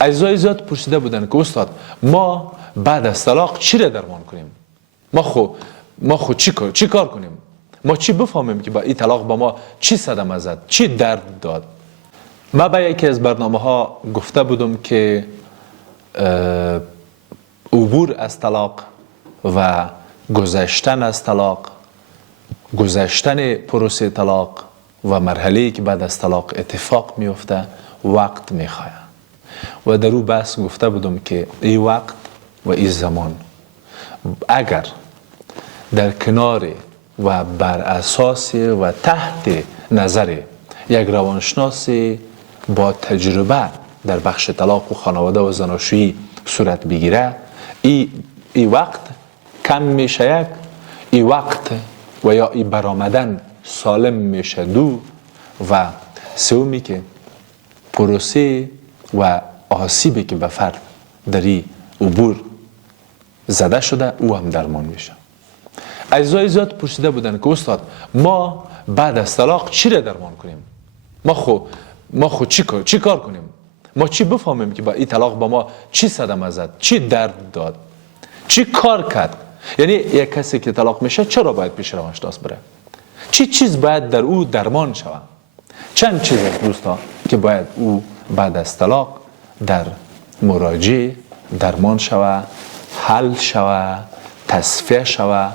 اجزای زیاد پرسیده بودن که استاد ما بعد از طلاق چی را درمان کنیم؟ ما خو چی کار کنیم؟ ما چی بفهمیم که با این طلاق با ما چی صدمه زد؟ چی درد داد؟ ما به یکی از برنامه ها گفته بودم که عبور از طلاق و گذشتن از طلاق، گذشتن پروسه طلاق و مرحله‌ای که بعد از طلاق اتفاق میفته وقت میخواه. و در او بحث گفته بودم که این وقت و این زمان اگر در کنار و بر اساس و تحت نظر یک روانشناس با تجربه در بخش طلاق و خانواده و زناشویی صورت بگیره، این وقت کم میشه، این وقت و یا این برآمدن سالم میشه دو. و سومی که پروسه و آسیبی که به فرد در این عبور زده شده او هم درمان میشه. اجزای زیاد پرسیده بودن که استاد ما بعد از طلاق چی را درمان کنیم؟ ما خو چی کار کنیم؟ ما چی بفهمیم که با این طلاق با ما چی صدمه زد؟ چی درد داد؟ چی کار کرد؟ یعنی یک کسی که طلاق میشه چرا باید پیش روانشناس بره؟ چی چیز باید در او درمان شود؟ چند چیز دوستا که باید او بعد از طلاق در مراجعه درمان شود، حل شود، تصفیه شود،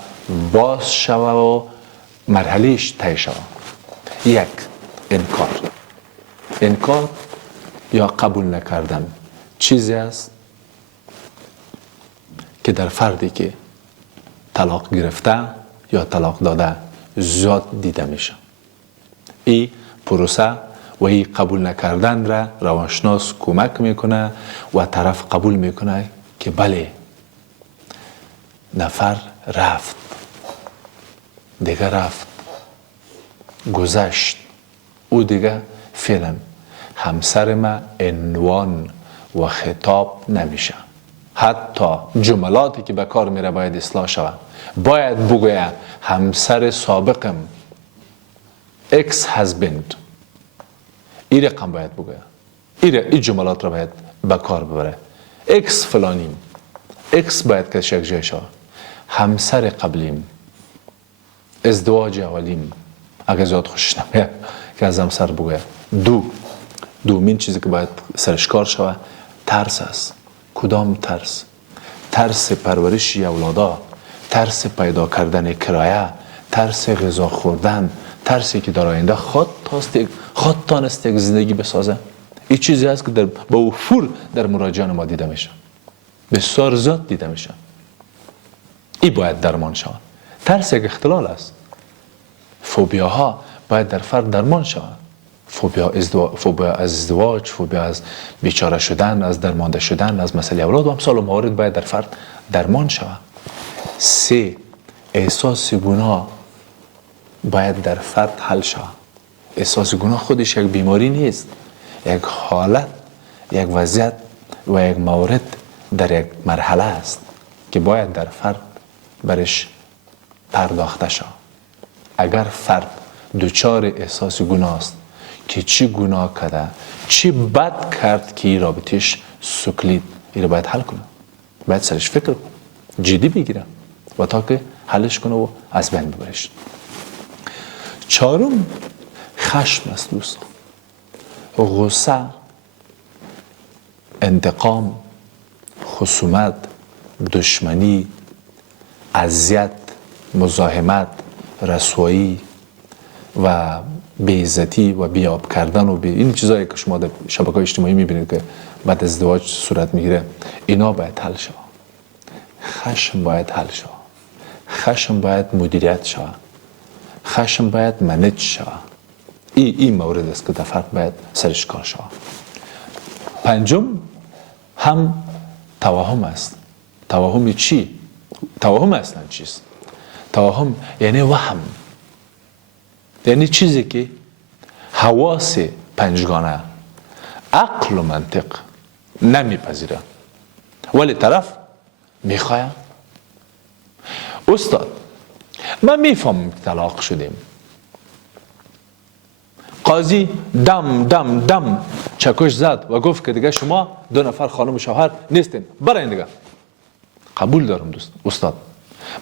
باز شود و مرحلهش طی شود. یک، انکار یا قبول نکردن چیزی است که در فردی که طلاق گرفته یا طلاق داده زیاد دیده میشه. این پروسه و این قبول نکردن را روانشناس کمک میکنه و طرف قبول میکنه که بله نفر رفت، دیگه رفت، گذشت، او دیگه فعلا همسر ما عنوان و خطاب نمیشه. حتی جملاتی که به کار میره باید اصلاح شود. باید بگویه همسر سابقم، اکس هازبند، این رقم باید بگویه، این جملات را باید به کار ببره. اکس فلانیم، اکس باید که یک جای شود. همسر قبلیم، ازدواج اولیم، اگه زیاد خوشش نمیاد که از همسر بگویه. دومین چیزی که باید سرش کار شود ترس است. کدام ترس؟ ترس پرورش اولادا، ترس پیدا کردن کرایه، ترس غذا خوردن، ترسی که در آینده خود تانست یک زندگی بسازه. این چیزی است که با وفور در مراجعان ما دیده میشه، بسیار زیاد دیده میشه. این باید درمان شود. ترس یک اختلال است. فوبیاها باید در فرد درمان شود. فوبیا از ازدواج، فوبیا از بیچاره شدن، از درمانده شدن، از مسئله اولاد و امثال موارد باید در فرد درمان شود. 3. احساس گناه باید در فرد حل شود. احساس گناه خودش یک بیماری نیست، یک حالت، یک وضعیت و یک مورد در یک مرحله است که باید در فرد برش پرداخته شود. اگر فرد دچار احساس گناه است که چی گناه کرده، چی بد کرد که این رابطش سکلید، این رو باید حل کنه، باید سرش فکر کنه، جدی بگیره و تا که حلش کنه و از بین ببرش. 4. خشم است دوستان. غصه، انتقام، خصومت، دشمنی، اذیت، مزاحمت، رسوایی و بی‌عزتی و بی‌آب کردن و این چیزایی که شما در شبکه‌های اجتماعی می‌بینید که بعد از ازدواج صورت میگیره، اینا باید حل شود. خشم باید حل شود. خشم باید مدیریت شود. خشم باید منیج شود. این مورد است که در فرد باید سرش کار شود. 5. هم توهم است. توهم چی؟ توهم اصلا چیست؟ توهم یعنی وهم، یعنی چیزی که حواس پنجگانه، عقل و منطق نمیپذیره ولی طرف میخواه. استاد من میفهمم که طلاق شدیم، قاضی دم چکش زد و گفت که دیگه شما 2 نفر خانم و شوهر نیستین، براین دیگه. قبول دارم دوست استاد.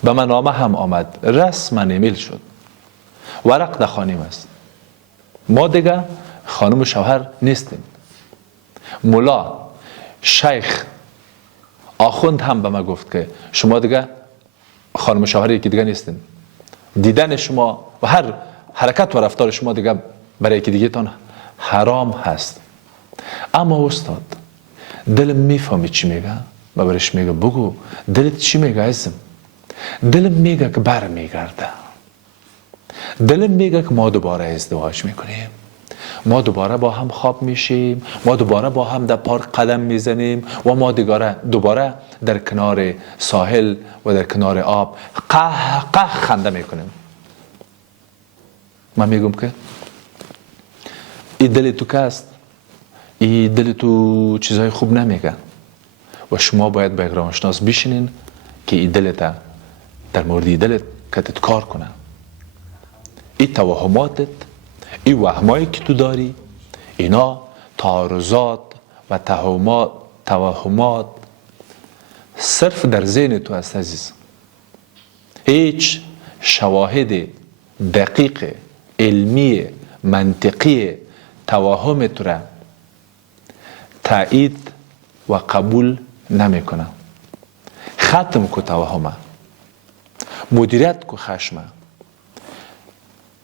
به من نامه هم آمد، رسما ایمیل شد، ورق در خانیم است، ما دیگه خانم و شوهر نیستیم. مولا شیخ آخوند هم به من گفت که شما دیگه خانم و شوهری که دیگه نیستین، دیدن شما و هر حرکت و رفتار شما دیگه برای یکی دیگه تان حرام هست. اما استاد دلم میفهمی چی میگه؟ و برش میگه بگو دلت چی میگه عزیزم؟ دلم میگه که بر میگرده، دلم میگه که ما دوباره ازدواج میکنیم، ما دوباره با هم خواب میشیم، ما دوباره با هم در پارک قدم میزنیم و ما دوباره در کنار ساحل و در کنار آب قه خنده میکنیم. من میگم که این دل تو که است، این دل تو چیزهای خوب نمیگه و شما باید با یک روانشناس بشینین که این دلت در مورد دلت کتت کار کنه. این توهماتت، این وهمایی که تو داری، اینا تعارضات و توهمات صرف در ذهن تو است عزیز. هیچ شواهد دقیق علمی منطقی توهم تو را تایید و قبول نمیکنه. ختم کو توهم، مدیریت کو خشم،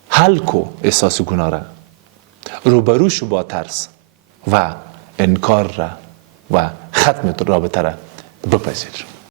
حل کو احساس گناه را، روبروشو با ترس و انکار را و ختم رابطه را بپذیر.